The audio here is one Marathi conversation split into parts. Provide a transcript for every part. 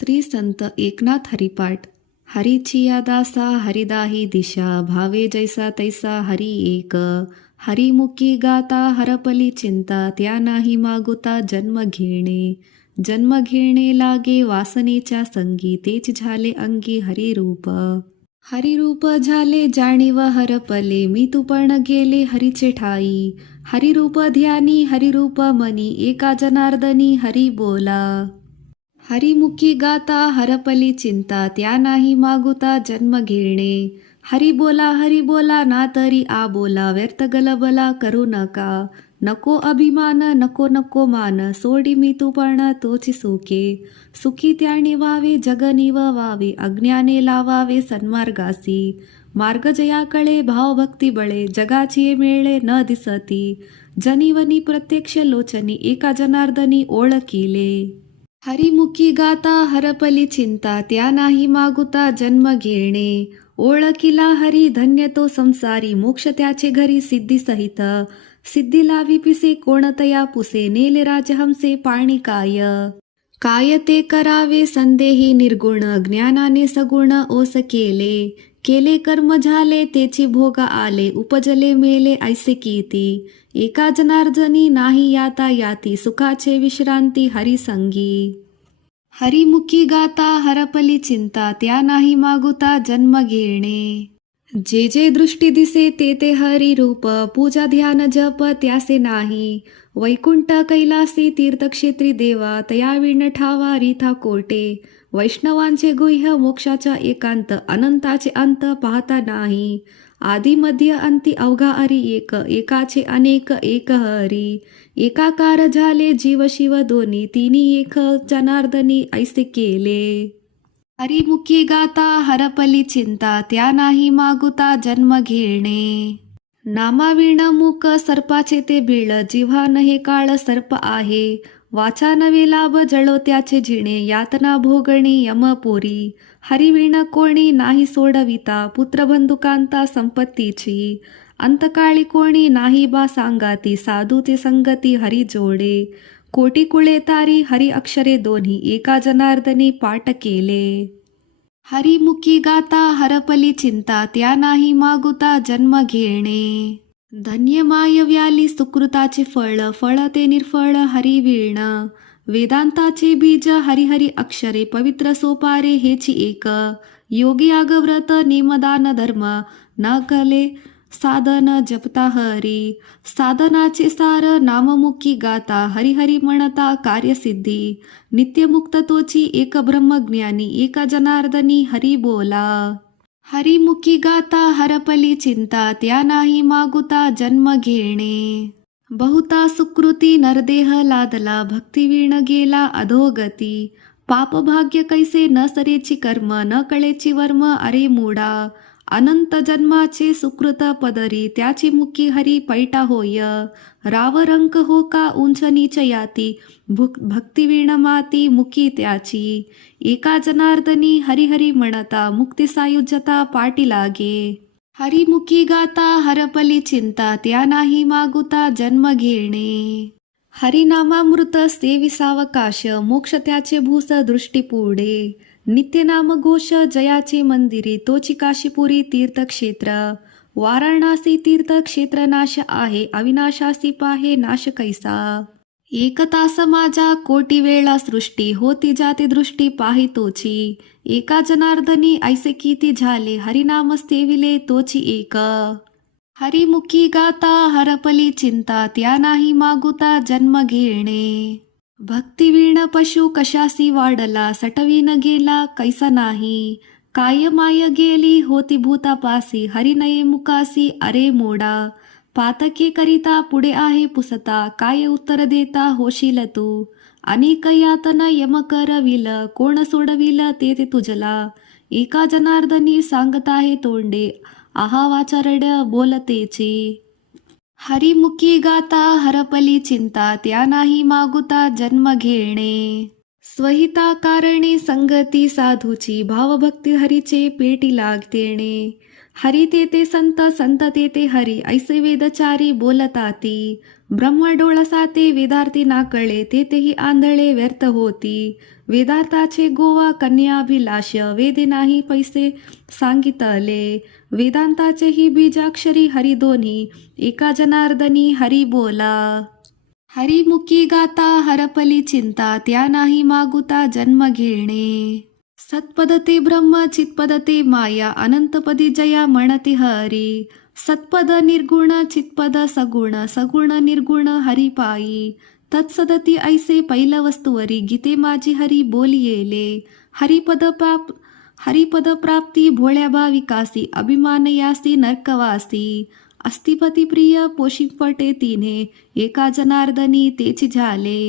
श्री संत एकनाथ हरिपाठ. हरीची या दासा हरिदाही दिशा, भावे जैसा तैसा हरी एक. हरिमुखी गाता हरपली चिंता, त्या नाही मागुता जन्म घेणे. जन्म घेणे लागे वासनेच्या संगी, तेच झाले अंगी हरिरूप. हरिरूप झाले जाणीव हरपले, मी तू पण गेले हरीचे ठाई. हरिरूप ध्यानी हरिरूप मनी, एका जनार्दनी हरी बोला. हरिमुखी गाता हरपली चिंता, त्या नाही मागुता जन्म घेणे. हरी बोला ना तरी आ बोला, व्यर्थ गलबला करू नका. नको अभिमान नको नको मान, सोडी मी तू पण तोची सुखे. सुखी त्याने व्हावे जगनिव व्हावे, अज्ञाने लावावे सन्मार्गासी. मार्ग जयाकडे भावभक्ती बळे, जगाची मेळे न दिसती. जनिवनी प्रत्यक्ष लोचनी, एका जनार्दनी ओळखिले. हरिमुखी गाता हरपली चिंता, त्या नाही मागुता जन्म घेणे. ओळखिला हरी धन्य तो संसारी, मोक्ष त्याचे घरी सिद्धी सहित. सिद्धी लावी पिसे कोणतया पुसे, नेले राजहंसे पाणी काय. काय ते करावे संदेही निर्गुण, ज्ञानाने सगुण ओस केले. केले कर्म झाले तेची भोग आले, उपजले मेले ऐसे कीती. एका जनार्दनी नाही याता याती, सुखाचे विश्रांती हरिसंगी. हरिमुखी गाता हरपली चिंता, त्या नाही मागुता जन्म घेणे. जे जे दृष्टी दिसे ते ते हरी रूप, पूजा ध्यान जप त्यासे नाही. वैकुंठ कैलासी तीर्थक्षेत्री देवा, तया विण ठावा रिथा कोटे. वैष्णवांचे गुह्य मोक्षाचा एकांत, अनंताचे अंत पाहता नाही. आदि मध्य अंती अवघा हरी एक, एकाचे अनेक एक हरी. एकाकार झाले जीव शिव दोन्ही, तिन्ही एक जनार्दनी ऐसे केले. हरिमुखी गाता हरपली चिंता, त्या नाही मागुता जन्म घेणे. नामाविण मुक सर्पाचे ते बिळ, जिव्हा नहे काळ सर्प आहे. वाचा नवे लाभ जळो त्याचे जिणे, यातना भोगणी यमपुरी. हरिविण कोणी नाही सोडविता, पुत्रबंधुकांता संपत्तीची. अंतकाळी कोणी नाही बा सांगाती, साधूचे संगती हरी जोडे. कोटी कुळे तारी हरी अक्षरे दोन्ही, एका जनार्दनी पाठ केले. हरिमुखी गाता हरपली चिंता, त्या नाही मागुता जन्म घेणे. धन्य माय व्याली सुकृताचे फळ, फळ ते निर्फळ हरिवीण. वेदांताचे बीज हरिहरी अक्षरे, पवित्र सोपारे हेची एक. योगी आगव्रत नेमदान धर्म, न कले साधन जपता हरी. साधनाचे सार नाममुखी गाता, हरिहरी म्हणता कार्यसिद्धी. नित्यमुक्त तोची एक ब्रह्मज्ञानी, एका जनार्दनी हरी बोला. हरिमुखी गाता हरपली चिंता, त्या नाही मागुता जन्म घेणे. बहुता सुकृती नरदेह लादला, भक्तिवीण गेला अधोगती. पाप भाग्य कैसे न सरेची कर्म, न कळेची वर्म अरे मूढा. अनंत जन्माचे सुकृत पदरी, त्याची मुखी हरी पैटा होय. राव रंक हो का उंच नीच याती, भक्तिवीण माती मुखी त्याची. एका जनार्दनी हरिहरी म्हणता, मुक्ती सायुज्यता पाटी लागे. हरिमुखी गाता हरपली चिंता, त्या नाही मागुता जन्म घेणे. हरिनामामृत सेविसावकाश, मोक्ष त्याचे भूस दृष्टी पुढे. नित्यनाम घोष जयाचे मंदिरे, तोची काशीपुरी तीर्थक्षेत्र. वाराणसी तीर्थक्षेत्र नाश आहे, अविनाशासी पाहे नाश कैसा. एक तास माझा कोटी वेळा सृष्टी, होती जाती दृष्टी पाहि तोची. एका जनार्दनी ऐसे किती झाले, हरिनाम सेविले तोची एक. हरिमुखी गाता हरपली चिंता, त्या नाही मागुता जन्म घेणे. भक्तिवीण पशु कशासी वाढला, सटवीन गेला कैसा नाही. काय माय गेली होती भूतापासी, हरिनये मुकासी अरे मोडा. पातके करिता पुढे आहे पुसता, काय उत्तर देता होशील तू. अनेक यातना यम करविल, कोण सोडविल ते ते तुझला. एका जनार्दनी सांगत आहे तोंडे, आहा वाचारड बोलतेची. हरिमुखी गाता हरपली चिंता, त्या नाही मागुता जन्म घेणे. स्वहिता कारणे संगती साधूची, भावभक्ती हरीचे पेटी लागतेणे. हरी ते संत संत ते हरी, ऐसे वेदचारी बोलताती. ब्रह्म डोळसाते वेदार्थी ना कळे, तेही आंधळे व्यर्थ होती. वेदांताचे गोवा कन्याभिलाष वेदे नाही पैसे सांगितले. वेदांताचे ही बीजाक्षरी हरी दोन्ही एका जनार्दनी हरी बोला. हरिमुखी गाता हरपली चिंता त्या नाही मागुता जन्म घेणे. सत्पद ते ब्रह्म चित्पद ते माया अनंतपदी जया म्हणते हरी. सत्पद निर्गुण चित्पद सगुण सगुण निर्गुण हरिपायी. तत्सदती ऐसे पैल वस्तुवरी गीते माझी हरी बोलियेले. हरिपद प्राप्ती भोळ्या भाविकासी अभिमान यासी नरकवासी. अस्तिपती प्रिय पोषिपटे तिने एका जनार्दनी तेची झाले.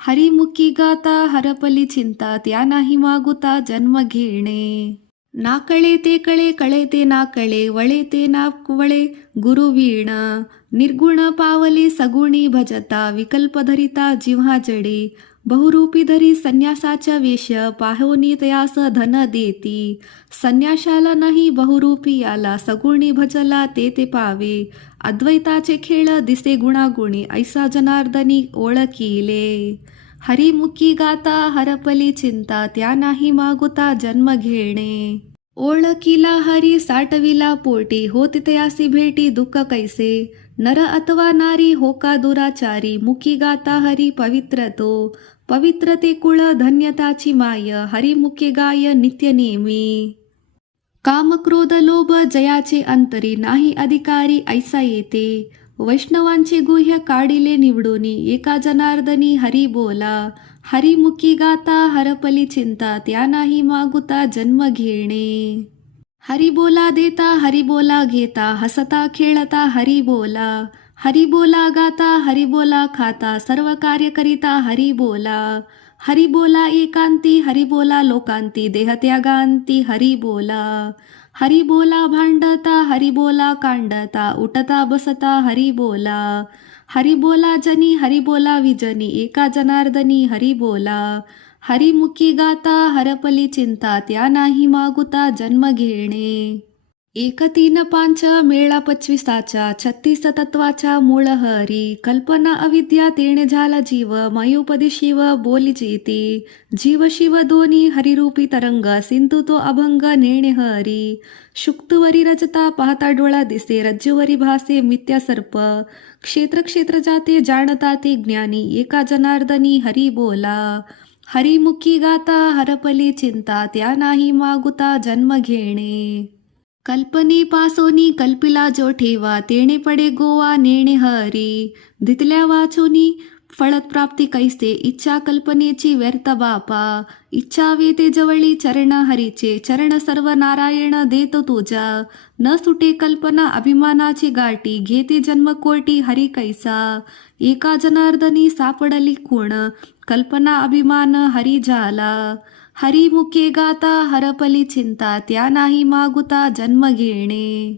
हरिमुखी गाता हरपली चिंता त्या नाही मागुता जन्म घेणे. ना कळे ते कळे कळे ते ना कळे वळे ते ना वळे गुरुवीण. निर्गुण पावली सगुणी भजता विकल्प धरिता जिव्हा जडी. बहुरूपी धरी संन्यासाच्या वेश पाहोनी तयास धन देती. संन्याशाला नाही बहुरूपी आला सगुणी भजला ते पावे. अद्वैताचे खेळ दिसे गुणागुणी ऐसा जनार्दनी ओळखिले. हरिमुखी गाता हरपली चिंता त्या नाही मागुता जन्म घेणे. ओळखिला हरी साठविला पोटी होत तयासी भेटी दुःख कैसे. नर अथवा नारी हो का दुराचारी मुखी गाता हरी पवित्र तो. पवित्र ते कुळ धन्यताची माय हरिमुखे गाय नित्य नेमी. काम क्रोध लोभ जयाचे अंतरी नाही अधिकारी ऐसा येते. वैष्णवांचे गुह्य काढिले निवडूनी एका जनार्दनी हरी बोला. हरिमुखी गाता हरपली चिंता त्या नाही मागुता जन्म घेणे. हरी बोला देता हरी बोला घेता हसता खेळता हरी बोला. हरी बोला गाता हरी बोला खाता सर्व कार्य करिता हरी बोला. हरी बोला एकांती हरी बोला लोकांती देहत्यागांती हरी बोला. हरी बोला भांडता हरी बोला कांडता उठता बसता हरी बोला. हरी बोला जनी हरी बोला विजनी एका जनार्दनी हरी बोला. हरिमुखी गाता हरपली चिंता त्या नाही मागुता जन्म घेणे. 1 3 5 मेळा 25 36 तत्वाचा मूळ हरी. कल्पना अविद्या तेणे झाला जीव मयोपदी शिव बोली जेती. जीव शिव दोन्ही हरिरूपी तरंग सिंधू तो अभंग नेणे हरी. शुक्तवरी रजता पाहता डोळा दिसे रज्जुवरी भासे मिथ्या सर्प. क्षेत्र क्षेत्र जाते जाणता ते ज्ञानी एका जनार्दनी हरी बोला. हरिमुखी गाता हरपली चिंता त्या नाही मागुता जन्म घेणे. कल्पने पासोनी कल्पिला जो ठेवा तेणे पडे गोवा नेणे हरी. धितल्या वाचोनी फळत प्राप्ती कैसे इच्छा कल्पनेची व्यर्थ बापा. इच्छा वेते जवळी चरण हरीचे चरण सर्व नारायण देतो तुझा. न सुटे कल्पना अभिमानाची गाठी घेते जन्म कोटी हरी कैसा. एका जनार्दनी सापडली खूण कल्पना अभिमान हरी झाला. हरिमुखे गाता हरपली चिंता त्या नाही मागुता जन्म घेणे.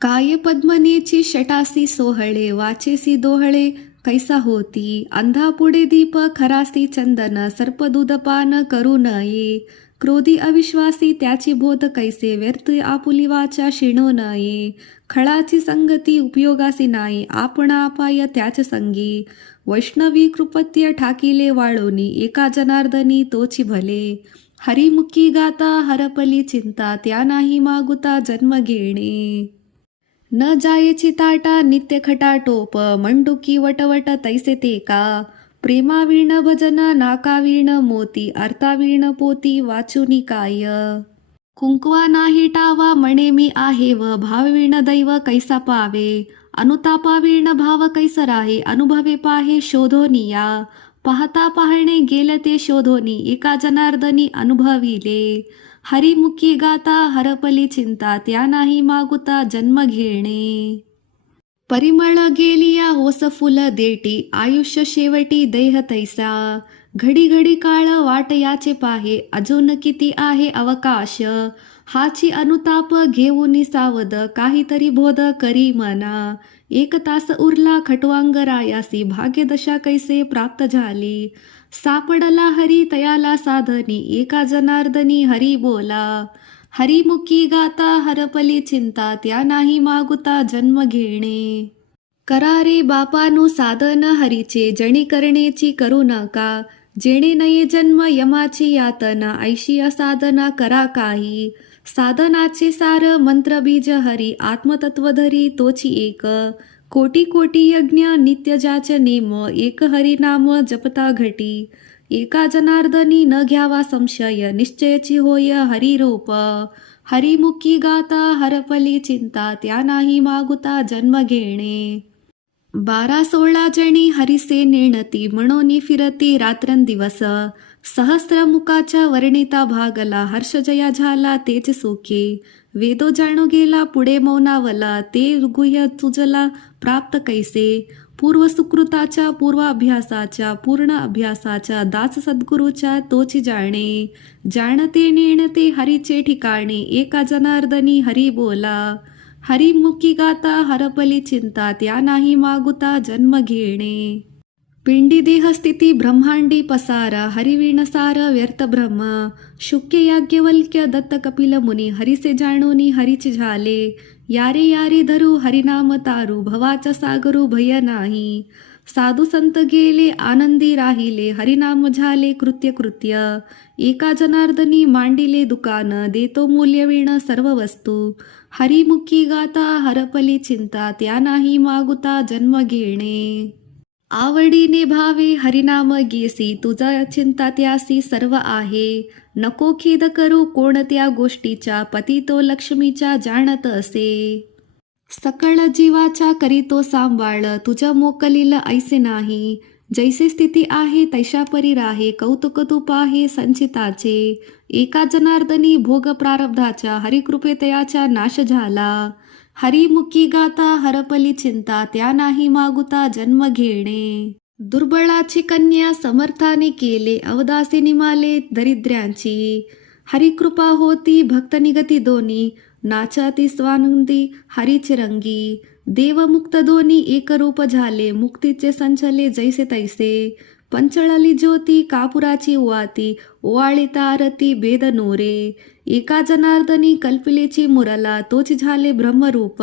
काय पद्मनेची शटासी सोहळे वाचेसी दोहळे कैसा होती. अंधापुढे दीप खरासी चंदन सर्प दूधपान करू नये. क्रोधी अविश्वासी त्याची बोध कैसे व्यर्थ आपुली वाचा शिणू नये. खळाची संगती उपयोगासी नाही आपण अपाय त्याच संगी. वैष्णवी कृपत्य ठाकिले वाळोनी एका जनार्दनी तोची भले. हरिमुखी गाता हरपली चिंता त्या नाही मागुता जन्म घेणे. न जायची ताटा नित्य खटाटोप मंडुकी वटवट तैसे ते का. प्रेमावीण भजन नाकावीण मोती अर्थावीण पोती वाचुनी काय. कुंकवा नाही टावा म्हणे मी आहे व भाववीण दैव कैसा पावे. अनुतापावीण भाव कैसा राहे अनुभवे पाहे शोधोनिया. पाहता पाहणे गेले ते शोधोनी एका जनार्दनी अनुभविले. हरिमुखी गाता हरपली चिंता त्या नाही मागुता जन्म घेणे. परिमळ गेलिया होस फुल देटी आयुष्य शेवटी देह तैसा. घडी घडी काळ वाट याचे पाहे अजून किती आहे अवकाश. हाची अनुताप घेऊनी सावध काहीतरी बोध करी मना. 1 तास उरला खटवांग रायासी भाग्यदशा कैसे प्राप्त झाली. सापडला हरी तयाला साधनी एका जनार्दनी हरी बोला. हरिमुखी गाता हरपली चिंता त्या नाही मागुता जन्म घेणे. करा रे बापानु साधन हरीचे जणी करणेची करू नका. जेणे नये जन्म यमाची यातना, ऐशी साधना करा काही. साधनाचे सार मंत्रबीज हरी, आत्मतत्वधरी तोची एक. कोटी कोटी यज्ञ नित्य ज्याचे नेम, एक हरिनाम जपता घटी. एका जनार्दनी न घ्यावा संशय, निश्चयची होय हरिरूप. हरिमुखी गाता हरपली चिंता, त्या नाही मागुता जन्म घेणे. 12-16 जणी हरिसे नेणती, म्हणोनी फिरती रात्रंदिवस. सहस्रमुखाच्या वर्णिता भागला, हर्षजया झाला तेच सुखे. वेदो जाणू गेला पुढे मौनावला, ते गुह्य तुझला प्राप्त कैसे. पूर्व सुकृताच्या पूर्वाभ्यासाच्या पूर्ण अभ्यासाच्या, दास सद्गुरूच्या तोची जाणे. जाणते नेणते हरीचे ठिकाणे, एका जनार्दनी हरी बोला. हरिमुखी गाता हरपली चिंता, त्या नाही मागुता जन्म घेणे. पिंडी देह स्थिती ब्रह्मांडी पसारा, हरिविणसार व्यर्थ ब्रह्म. शुक्य याज्ञवल्क्य दत्त कपिल मुनी, हरिसे जाणोनी हरिचे झाले. यारे यारे धरू हरिनाम तारू, भवाचा सागरू भय नाही. साधू संत गेले आनंदी राहिले, हरिनाम झाले कृत्य कृत्य. एका जनार्दनी मांडिले दुकान, देतो मूल्यवीण सर्व वस्तू. हरिमुखी गाता हरपली चिंता, त्या नाही मागुता जन्म घेणे. आवडीने भावे हरिनाम गेसी, तुझा चिंता त्यासी सर्व आहे. नको खेद करू कोणत्या गोष्टीच्या, पती तो लक्ष्मीच्या जाणत असे. सकळ जीवाच्या करीतो सांभाळ, तुझ्या मोकलील ऐसे नाही. जैसे स्थिती आहे तैशा परी राहे, कौतुक तू पाहे संचिताचे. एका जनार्दनी भोग प्रारब्धाच्या, हरिकृपे तयाच्या नाश झाला. हरिमुखी गाता हरपली चिंता, त्या नाही मागुता जन्म घेणे. दुर्बळाची कन्या समर्थाने केले, अवदासी निमाले दरिद्र्यांची. हरिकृपा होती भक्त निगती दोन्ही, नाचाती स्वानंदी हरीचे रंगी. देवमुक्त दोन्ही एकरूप झाले, मुक्तीचे संचले जैसे तैसे. पंचळली ज्योती कापुराची ओवाती, ओवाळीता आरती भेद नोरे. एका जनार्दनी कल्पिलेची मुरला, तोच झाले ब्रह्मरूप.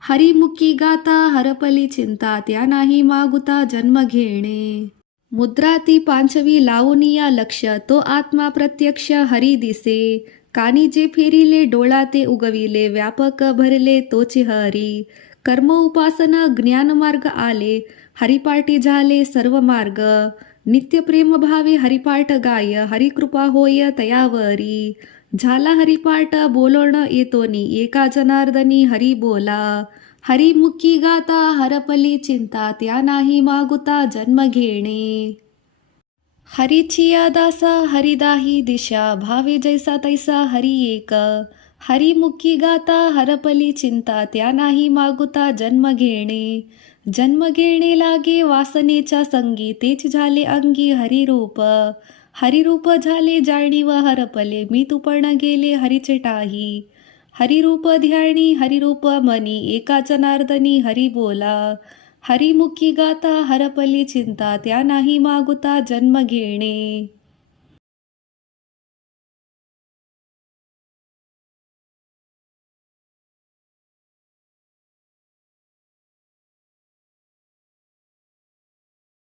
हरिमुखी गाता हरपली चिंता, त्या नाही मागुता जन्म घेणे. मुद्रा ती पांचवी लावूनिया लक्ष, तो आत्मा प्रत्यक्ष हरी दिसे. कानी जे फिरिले डोळा ते उगविले, व्यापक भरले तोची हरी. कर्म उपासन ज्ञान मार्ग आले, हरिपाठी झाले सर्व मार्ग. नित्य प्रेम भावे हरिपाठ गाय, हरिकृपा होय तयावरी. झाला हरिपाठ बोलण येतोनी, एका जनार्दनी हरी बोला. हरिमुखी गाता हरपली चिंता, त्या नाही मागुता जन्म घेणे. हरीची दासा हरिदाही दिशा, भावे जैसा तैसा हरी एक. हरिमुखी गाता हरपली चिंता, त्या नाही मागुता जन्म घेणे. जन्म घेणे लागे वासनेच्या संगी, तेच झाले अंगी हरिरूप. हरिरूप झाले जाणीव हरपले, मी तू पण गेले हरीचे टाही. हरिरूप ध्यानी हरिरूप मनी, एका जनार्दनी हरी बोला. हरिमुखी गाता हरपली चिंता, त्या नाही मागुता जन्म घेणे.